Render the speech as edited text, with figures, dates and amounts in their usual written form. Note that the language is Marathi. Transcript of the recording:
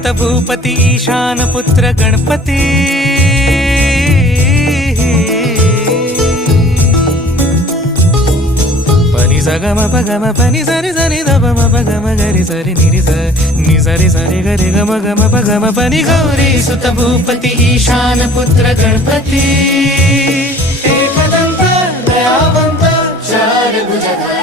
सुत भूपती ईशान पुत्र गणपती पनि सगम पगम पनि सरि सरि ध म पगम गरि सरि नि सरि सरि गरि गम गम पगम पनि गौरी सुत भूपती ईशान पुत्र गणपती एकदंत दयावंत चार भुजधारी